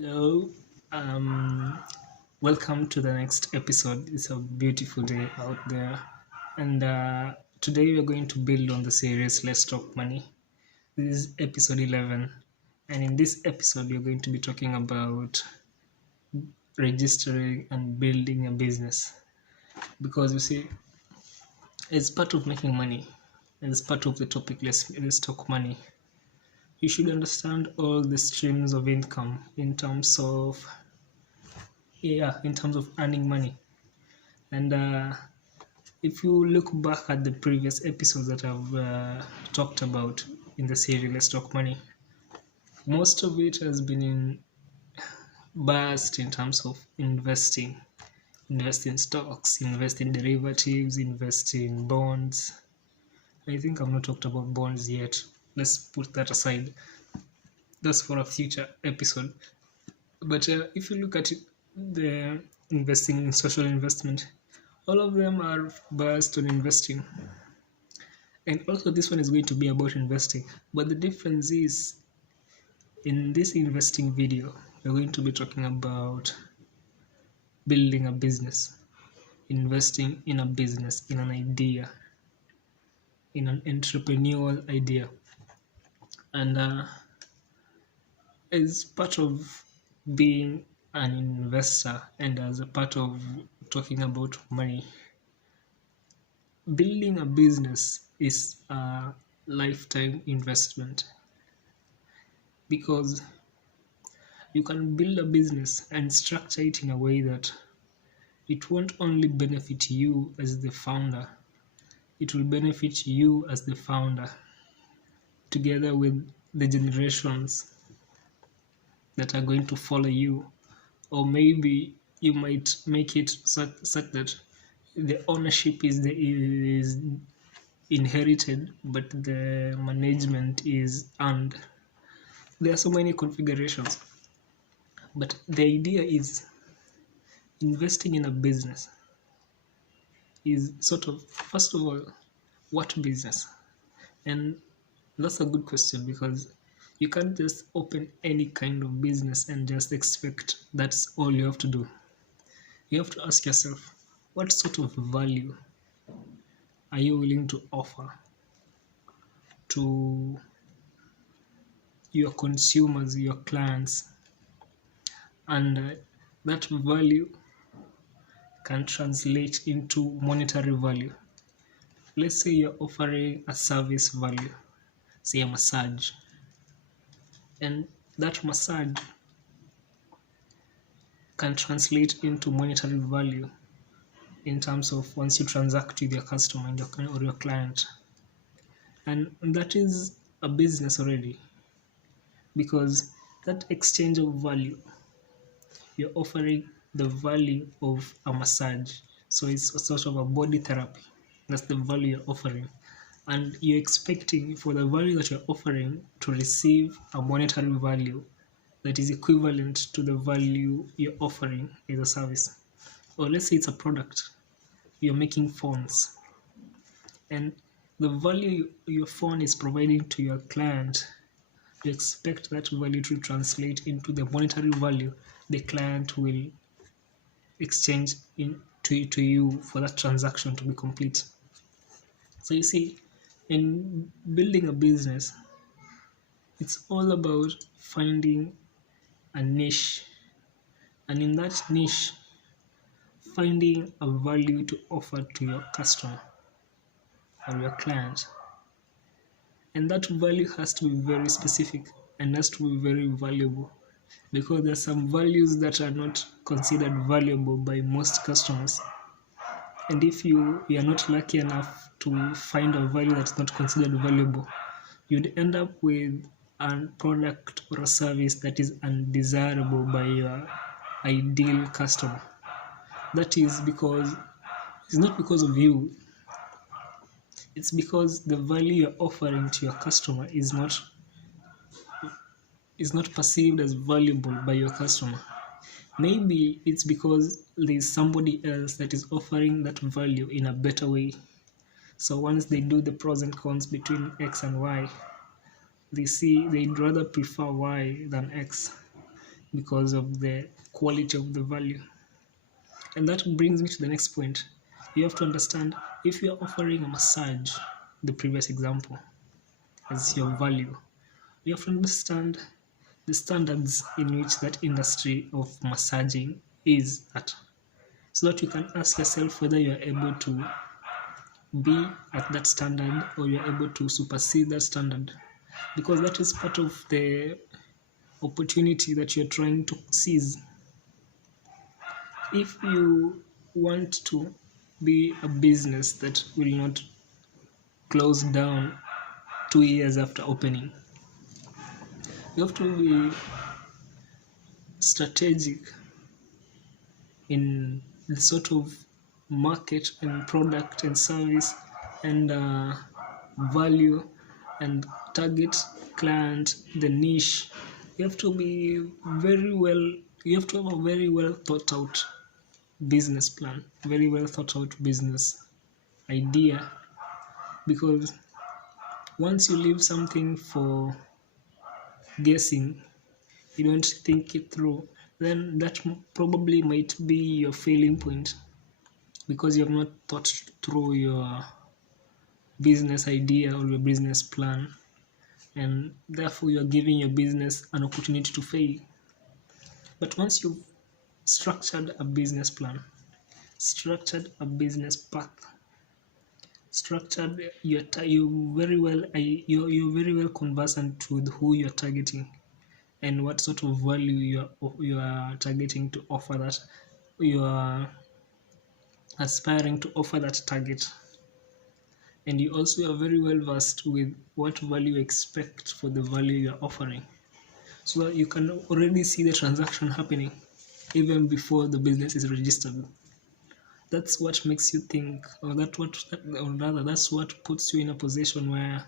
Hello, um, welcome to the next episode. It's a beautiful day out there, and today we are going to build on the series Let's Talk Money. This is episode 11, and in this episode, we're going to be talking about registering and building a business because you see, it's part of making money, it's part of the topic Let's Talk Money. You should understand all the streams of income in terms of earning money. And if you look back at the previous episodes that I've talked about in the series Let's Talk Money, most of it has been biased in terms of investing. Invest in stocks, invest in derivatives, invest in bonds. I think I've not talked about bonds yet. Let's put that aside. That's for a future episode. But if you look at it, the investing in social investment, all of them are biased on investing. And also, this one is going to be about investing. But the difference is, in this investing video, we're going to be talking about building a business, investing in a business, in an idea, in an entrepreneurial idea. And as part of being an investor and as a part of talking about money, building a business is a lifetime investment because you can build a business and structure it in a way that it won't only benefit you as the founder, it will benefit you as the founder together with the generations that are going to follow you. Or maybe you might make it such that the ownership is inherited, but the management is earned. There are so many configurations, but the idea is investing in a business is sort of, first of all, what business? And that's a good question because you can't just open any kind of business and just expect that's all you have to do. You have to ask yourself, what sort of value are you willing to offer to your consumers, your clients? And that value can translate into monetary value. Let's say you're offering a service value, say a massage, and that massage can translate into monetary value in terms of once you transact with your customer or your client. And that is a business already because that exchange of value, you're offering the value of a massage. So it's a sort of a body therapy. That's the value you're offering. And you're expecting for the value that you're offering to receive a monetary value that is equivalent to the value you're offering as a service. Or let's say it's a product. You're making phones. And the value your phone is providing to your client, you expect that value to translate into the monetary value the client will exchange to you for that transaction to be complete. So you see, in building a business, it's all about finding a niche, and in that niche, finding a value to offer to your customer or your client. And that value has to be very specific and has to be very valuable because there are some values that are not considered valuable by most customers. And if you are not lucky enough to find a value that's not considered valuable, you'd end up with a product or a service that is undesirable by your ideal customer. That is because it's not because of you, it's because the value you're offering to your customer is not perceived as valuable by your customer. Maybe it's because there's somebody else that is offering that value in a better way. So once they do the pros and cons between X and Y, they see they'd rather prefer Y than X. because of the quality of the value. And that brings me to the next point. You have to understand, if you are offering a massage, the previous example, as your value, you have to understand the standards in which that industry of massaging is at, so that you can ask yourself whether you are able to be at that standard or you are able to supersede that standard, because that is part of the opportunity that you're trying to seize. If you want to be a business that will not close down 2 years after opening, you have to be strategic in the sort of market and product and service and value and target client, the niche. You have to be very well, you have to have a very well thought out business plan, very well thought out business idea, because once you leave something for guessing, you don't think it through, then that probably might be your failing point, because you have not thought through your business idea or your business plan, and therefore you're giving your business an opportunity to fail. But once you've structured a business plan, structured a business path, structured you very well, you're very well conversant with who you're targeting and what sort of value you are targeting to offer, that you are aspiring to offer that target, and you also are very well versed with what value you expect for the value you are offering, so that you can already see the transaction happening even before the business is registered. That's what makes you think, or that's what puts you in a position where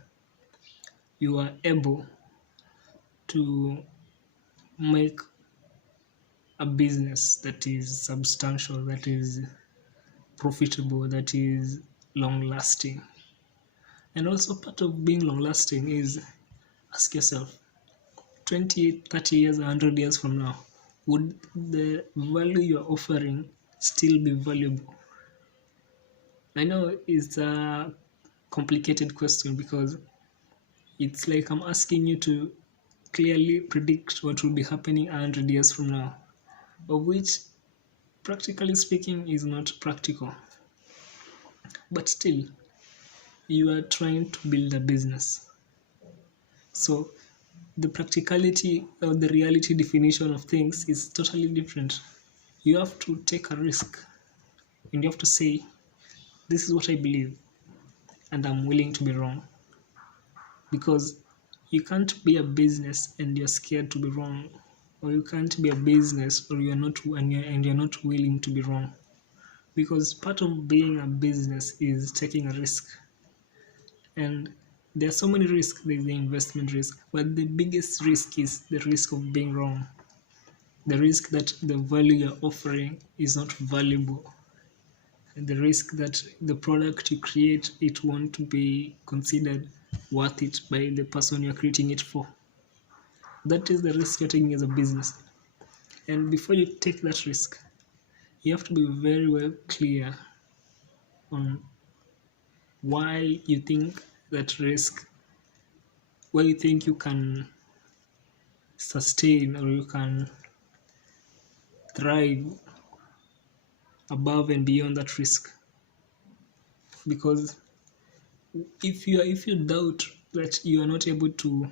you are able to make a business that is substantial, that is profitable, that is long lasting. And also, part of being long lasting is, ask yourself, 20, 30 years, 100 years from now, would the value you're offering still be valuable? I know it's a complicated question, because it's like I'm asking you to clearly predict what will be happening 100 years from now, of which, practically speaking, is not practical. But still, you are trying to build a business. So the practicality or the reality definition of things is totally different. You have to take a risk, and you have to say, this is what I believe, and I'm willing to be wrong. Because you can't be a business and you're scared to be wrong, or you can't be a business or you're not willing to be wrong. Because part of being a business is taking a risk, and there are so many risks. There's the investment risk, but the biggest risk is the risk of being wrong, the risk that the value you're offering is not valuable, and the risk that the product you create, it won't be considered worth it by the person you're creating it for. That is the risk you're taking as a business. And before you take that risk, you have to be very well clear on why you think that risk, why you think you can sustain or you can thrive above and beyond that risk. Because if you doubt that you are not able to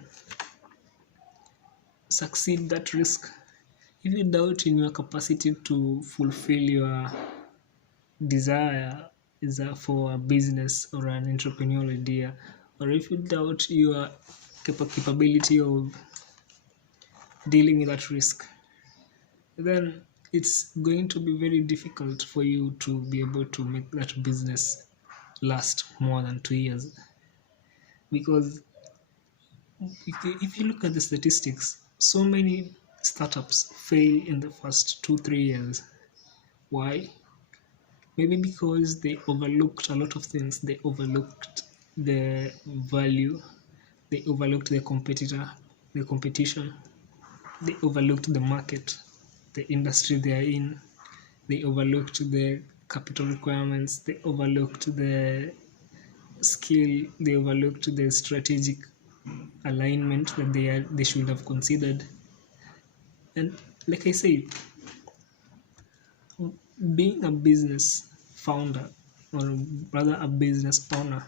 succeed that risk, if you doubt in your capacity to fulfill your desire is for a business or an entrepreneurial idea, or if you doubt your capability of dealing with that risk, then it's going to be very difficult for you to be able to make that business last more than 2 years. Because if you look at the statistics, so many startups fail in the first 2-3 years. Why? Maybe because they overlooked a lot of things. They overlooked the value, they overlooked the competition, They overlooked the market, the industry they are in. They overlooked the capital requirements. They overlooked the skill. They overlooked the strategic alignment that they should have considered. And like I said, being a business founder, or rather a business owner,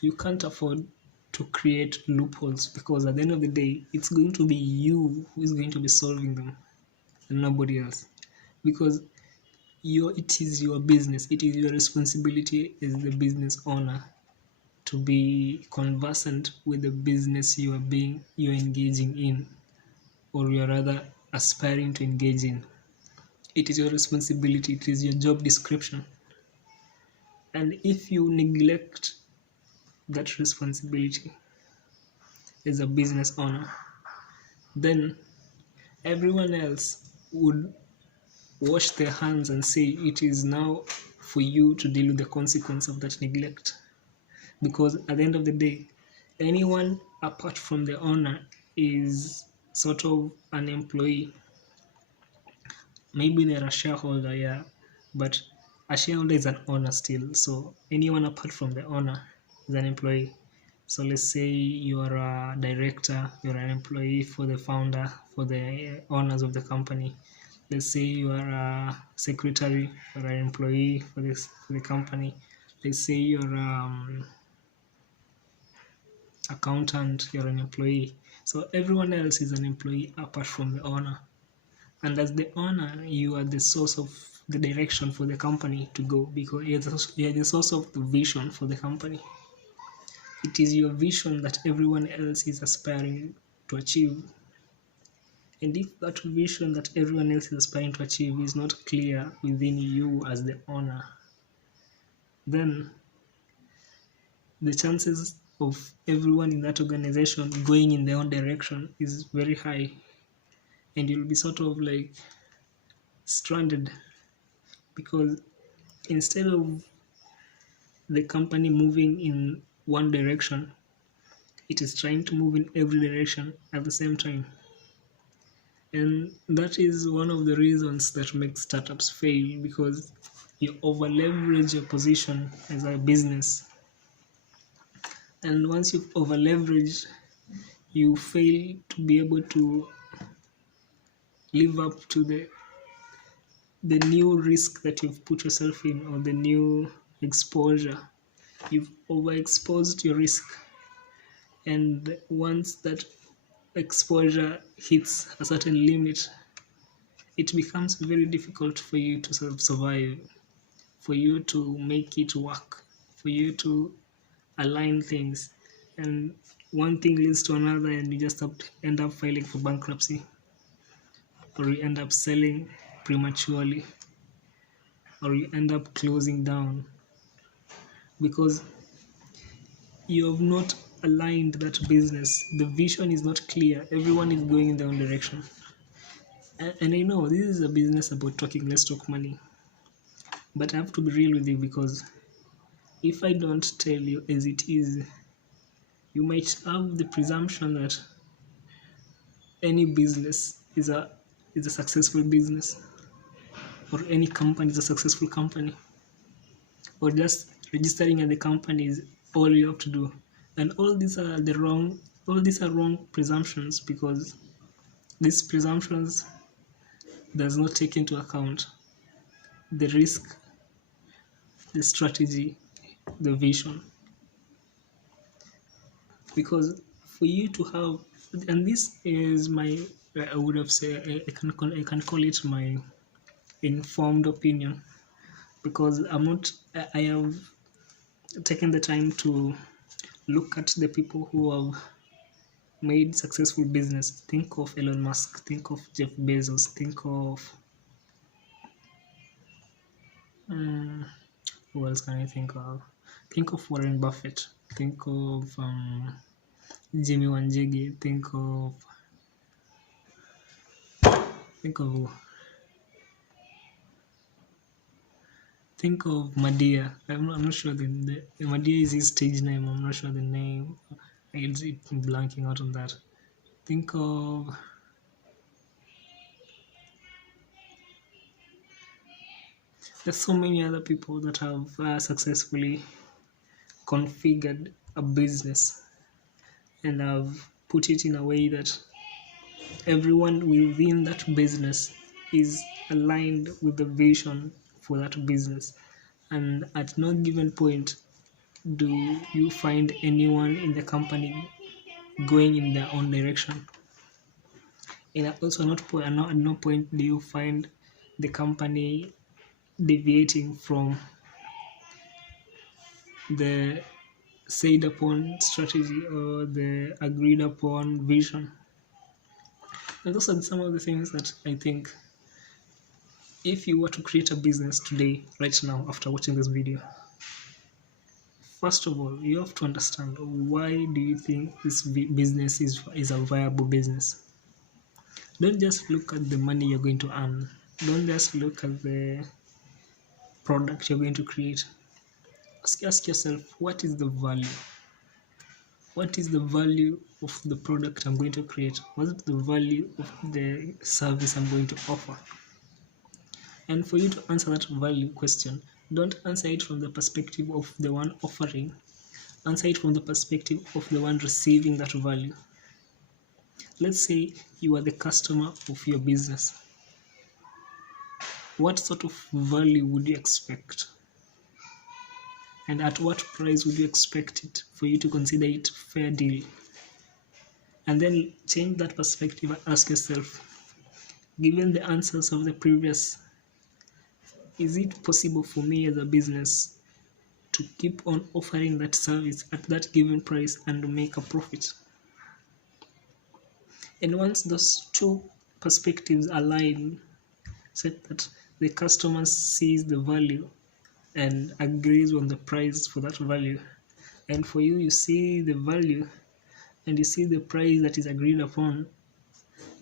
you can't afford to create loopholes, because at the end of the day, it's going to be you who is going to be solving them and nobody else. Because it is your business, it is your responsibility as the business owner to be conversant with the business you're engaging in, or you're rather aspiring to engage in. It is your responsibility, it is your job description. And if you neglect that responsibility as a business owner, then everyone else would wash their hands and say it is now for you to deal with the consequence of that neglect. Because at the end of the day, anyone apart from the owner is sort of an employee. Maybe they're a shareholder, yeah, but a shareholder is an owner still. So anyone apart from the owner is an employee. So let's say you are a director, you're an employee for the founder, for the owners of the company. Let's say you are a secretary, you're an employee for the company. Let's say you're accountant, you're an employee. So everyone else is an employee apart from the owner. And as the owner, you are the source of the direction for the company to go, because you're the source of the vision for the company. It is your vision that everyone else is aspiring to achieve. And if that vision that everyone else is aspiring to achieve is not clear within you as the owner, then the chances of everyone in that organization going in their own direction is very high. And you'll be sort of like stranded, because instead of the company moving in one direction, it is trying to move in every direction at the same time. And that is one of the reasons that makes startups fail, because you over leverage your position as a business. And once you've over leveraged, you fail to be able to live up to the new risk that you've put yourself in, or the new exposure. You've overexposed your risk. And once that exposure hits a certain limit, it becomes very difficult for you to sort of survive, for you to make it work, for you to align things. And one thing leads to another, and you just end up filing for bankruptcy, or you end up selling prematurely, or you end up closing down, because you have not aligned that business. The vision is not clear. Everyone is going in their own direction. And I know this is a business about talking, let's talk money. But I have to be real with you, because if I don't tell you as it is, you might have the presumption that any business is a successful business, or any company is a successful company, or just registering at the company is all you have to do. And all these are wrong presumptions, because these presumptions does not take into account the risk, the strategy, the vision. Because for you to have, and this is my, I would have said, I can call it my informed opinion, because I have taken the time to look at the people who have made successful business. Think of Elon Musk, think of Jeff Bezos, think of who else can I think of? Think of Warren Buffett, think of Jimmy Wanjigi, think of who? Think of Madia. I'm not sure the Madia is his stage name. I'm not sure the name. It's blanking out on that. Think of there's so many other people that have successfully configured a business and have put it in a way that everyone within that business is aligned with the vision for that business. And at no given point do you find anyone in the company going in their own direction. And also, at no point do you find the company deviating from the said upon strategy or the agreed upon vision. And those are some of the things that I think if you were to create a business today, right now, after watching this video, first of all, you have to understand why do you think this business is a viable business. Don't just look at the money you're going to earn. Don't just look at the product you're going to create. Ask yourself, what is the value? What is the value of the product I'm going to create? What is the value of the service I'm going to offer? And for you to answer that value question, don't answer it from the perspective of the one offering. Answer it from the perspective of the one receiving that value. Let's say you are the customer of your business. What sort of value would you expect? And at what price would you expect it for you to consider it fair deal? And then change that perspective and ask yourself, given the answers of the previous, is it possible for me as a business to keep on offering that service at that given price and make a profit? And once those two perspectives align, such that the customer sees the value and agrees on the price for that value, and for you, you see the value and you see the price that is agreed upon,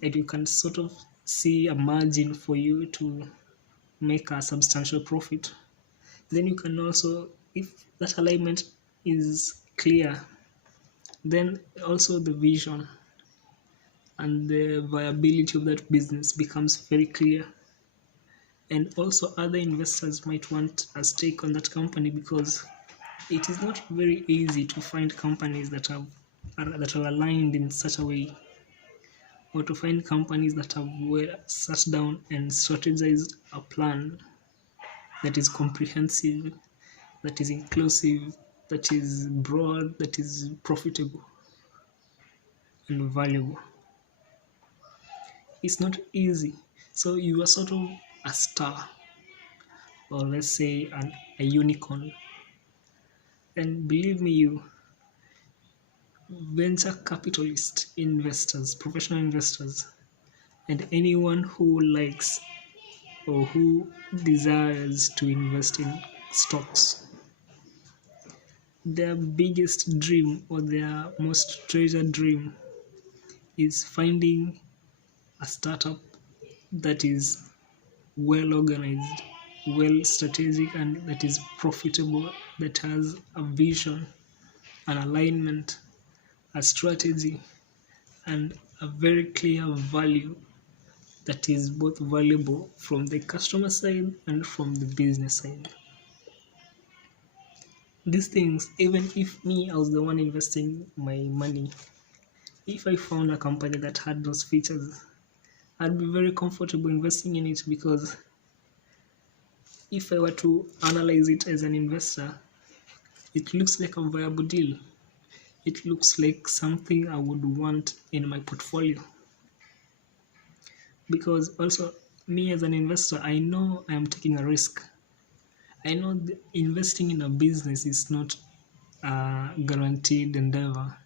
and you can sort of see a margin for you to make a substantial profit. Then you can also, if that alignment is clear, then also the vision and the viability of that business becomes very clear. And also other investors might want a stake on that company, because it is not very easy to find companies that are aligned in such a way, or to find companies that have sat down and strategized a plan that is comprehensive, that is inclusive, that is broad, that is profitable and valuable. It's not easy. So you are sort of a star, or let's say a unicorn. And believe me, you venture capitalist investors, professional investors, and anyone who likes or who desires to invest in stocks, their biggest dream or their most treasured dream is finding a startup that is well organized, well strategic, and that is profitable, that has a vision, an alignment, a strategy, and a very clear value that is both valuable from the customer side and from the business side. These things, even if me, I was the one investing my money, if I found a company that had those features, I'd be very comfortable investing in it, because if I were to analyze it as an investor, it looks like a viable deal. It looks like something I would want in my portfolio. Because also, me as an investor, I know I am taking a risk. I know investing in a business is not a guaranteed endeavor.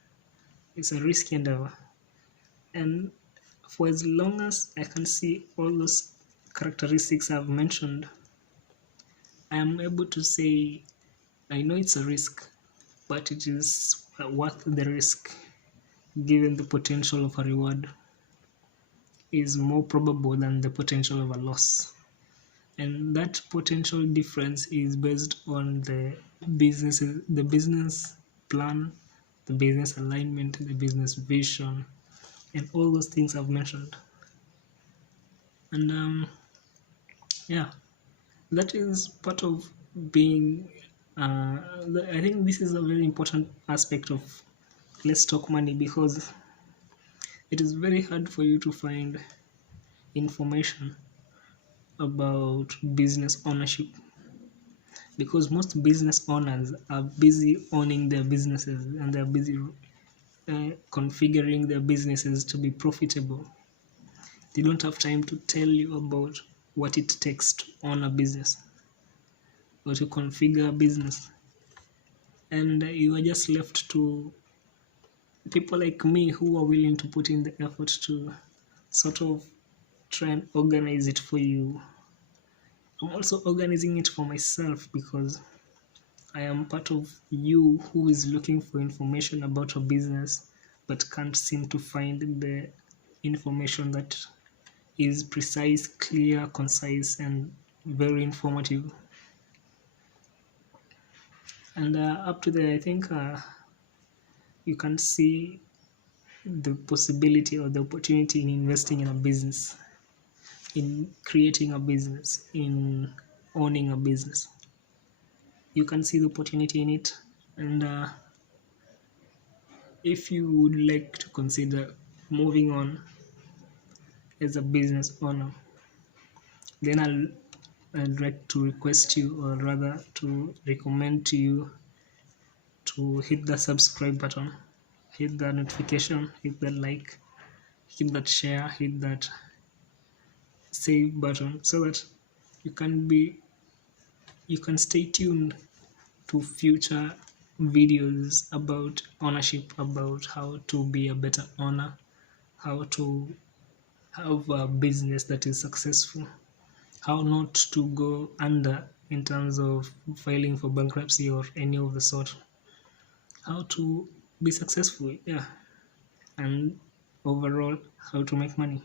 It's a risky endeavor. And for as long as I can see all those characteristics I've mentioned, I am able to say, I know it's a risk, but it is worth the risk, given the potential of a reward is more probable than the potential of a loss. And that potential difference is based on the business plan, the business alignment, the business vision, and all those things I've mentioned. And yeah, that is part of being. I think this is a very important aspect of Let's Talk Money, because it is very hard for you to find information about business ownership, because most business owners are busy owning their businesses, and they're busy configuring their businesses to be profitable. They don't have time to tell you about what it takes to own a business or to configure a business. And you are just left to people like me who are willing to put in the effort to sort of try and organize it for you. I'm also organizing it for myself, because I am part of you who is looking for information about a business but can't seem to find the information that is precise, clear, concise, and very informative. And up to there, I think you can see the possibility or the opportunity in investing in a business, in creating a business, in owning a business. You can see the opportunity in it. And if you would like to consider moving on as a business owner, then I'd like to request you, or rather to recommend to you, to hit the subscribe button, hit the notification, hit the like, hit that share, hit that save button, so that you can be you can stay tuned to future videos about ownership, about how to be a better owner, how to have a business that is successful, how not to go under in terms of filing for bankruptcy or any of the sort, how to be successful, yeah, and overall how to make money,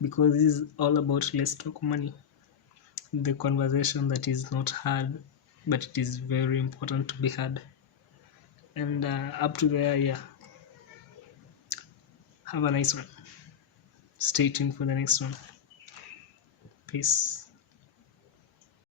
because this is all about Let's Talk Money, the conversation that is not hard, but it is very important to be had. And up to there, yeah, have a nice one. Stay tuned for the next one. Peace.